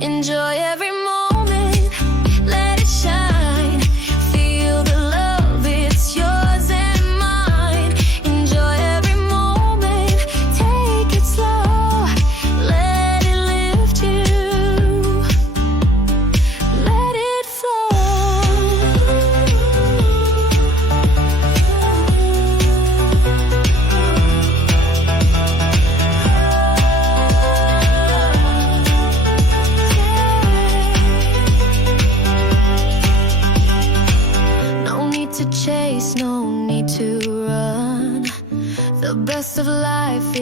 Enjoy every moment, let it shine. Feel the love, it's yours and mine. Enjoy every moment, take it slow. Let it lift you, let it flow.No need to chase, no need to run. The best of life